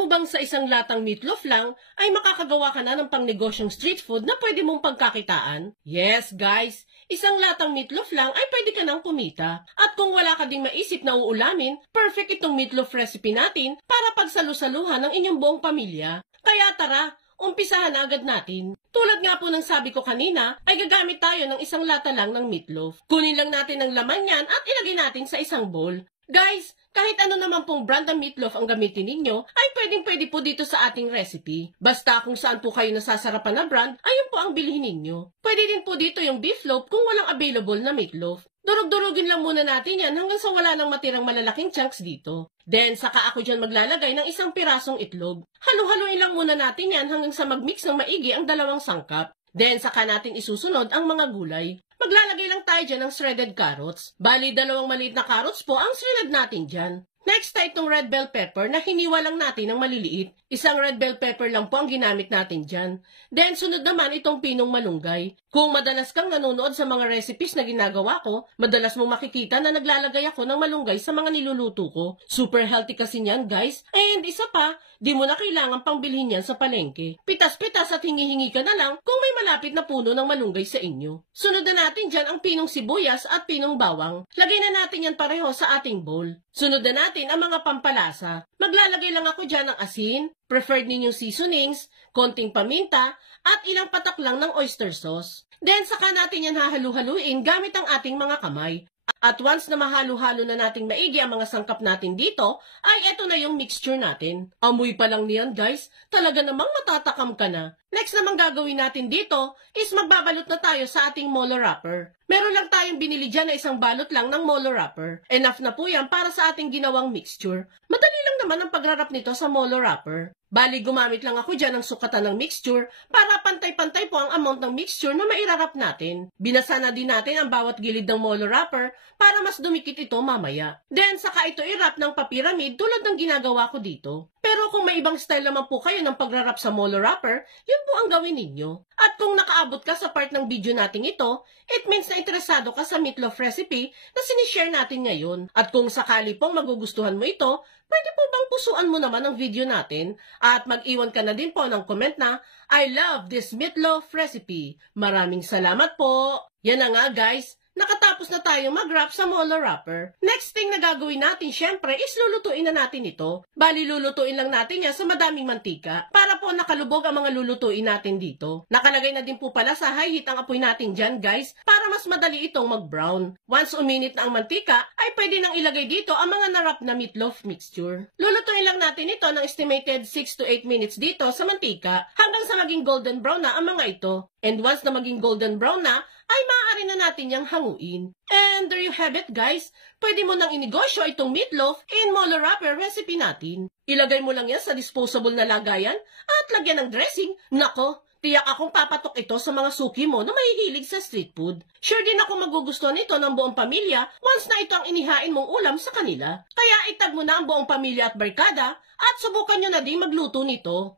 Alam mo bang sa isang latang meatloaf lang ay makakagawa ka na ng pangnegosyong street food na pwede mong pagkakitaan? Yes, guys! Isang latang meatloaf lang ay pwede ka nang kumita. At kung wala ka ding maisip na uulamin, perfect itong meatloaf recipe natin para pagsalusaluhan ng inyong buong pamilya. Kaya tara, umpisahan na agad natin. Tulad nga po ng sabi ko kanina, ay gagamit tayo ng isang lata lang ng meatloaf. Kunin lang natin ang laman niyan at ilagay natin sa isang bowl. Guys, kahit ano naman pong brand ng meatloaf ang gamitin ninyo, ay pwedeng-pwede po dito sa ating recipe. Basta kung saan po kayo nasasarapan na brand, ayun po ang bilhin ninyo. Pwede din po dito yung beef loaf kung walang available na meatloaf. Durug-durugin lang muna natin yan hanggang sa wala nang matirang malalaking chunks dito. Then, saka ako dyan maglalagay ng isang pirasong itlog. Halu-haluin lang muna natin yan hanggang sa magmix ng maigi ang dalawang sangkap. Then, saka natin isusunod ang mga gulay. Maglalagay lang tayo dyan ng shredded carrots. Bali, 2 maliit na carrots po ang sinunod natin dyan. Next ay itong red bell pepper na hiniwa lang natin ng maliliit. Isang red bell pepper lang po ang ginamit natin dyan. Then, sunod naman itong pinong malunggay. Kung madalas kang nanonood sa mga recipes na ginagawa ko, madalas mo makikita na naglalagay ako ng malunggay sa mga niluluto ko. Super healthy kasi niyan, guys. And isa pa, di mo na kailangan pang bilhin yan sa palengke. Pitas-pitas at hingi-hingi ka na lang kung may malapit na puno ng malunggay sa inyo. Sunod na natin dyan ang pinong sibuyas at pinong bawang. Lagay na natin yan pareho sa ating bowl. Sunod na natin ang mga pampalasa. Maglalagay lang ako dyan ng asin, preferred ninyong seasonings, konting paminta, at ilang patak lang ng oyster sauce. Then, saka natin yan hahalu-haluin gamit ang ating mga kamay. At once na mahalo-halo na nating maigi ang mga sangkap natin dito, ay eto na yung mixture natin. Amoy pa lang niyan, guys. Talaga namang matatakam ka na. Next naman gagawin natin dito is magbabalot na tayo sa ating molo wrapper. Meron lang tayong binili dyan na isang balot lang ng molo wrapper. Enough na po yan para sa ating ginawang mixture. Madali lang naman ang pagrarap nito sa molo wrapper. Bali, gumamit lang ako dyan ng sukatan ng mixture para pantay-pantay po ang amount ng mixture na mairarap natin. Binasa na din natin ang bawat gilid ng molo wrapper para mas dumikit ito mamaya. Then, saka ito i-wrap ng papiramid tulad ng ginagawa ko dito. Pero kung may ibang style naman po kayo ng pagrarap sa molo wrapper, yun po ang gawin ninyo. At kung nakaabot ka sa part ng video natin ito, it means na interesado ka sa meatloaf recipe na sinishare natin ngayon. At kung sakali pong magugustuhan mo ito, pwede po bang pusuan mo naman ang video natin at mag-iwan ka na din po ng comment na, I love this meatloaf recipe. Maraming salamat po. Yan na nga, guys. Nakatapos na tayong mag-wrap sa molo wrapper. Next thing na gagawin natin, syempre, is lulutuin na natin ito. Bali, lulutuin lang natin yan sa madaming mantika para po nakalubog ang mga lulutuin natin dito. Nakalagay na din po pala sa high heat ang apoy natin dyan, guys, para mas madali itong mag-brown. Once uminit na ang mantika, ay pwede nang ilagay dito ang mga na-wrap na meatloaf mixture. Lulutuin lang natin ito ng estimated 6 to 8 minutes dito sa mantika hanggang sa maging golden brown na ang mga ito. And once na maging golden brown na, ay maaari na natin yang hanguin. And there you have it, guys. Pwede mo nang inegosyo itong meatloaf in molo wrapper recipe natin. Ilagay mo lang yan sa disposable na lagayan at lagyan ng dressing. Nako, tiyak akong papatok ito sa mga suki mo na mahihilig sa street food. Sure din ako magugustuhan ito ng buong pamilya once na ito ang inihain mong ulam sa kanila. Kaya itag mo na ang buong pamilya at barkada at subukan nyo na din magluto nito.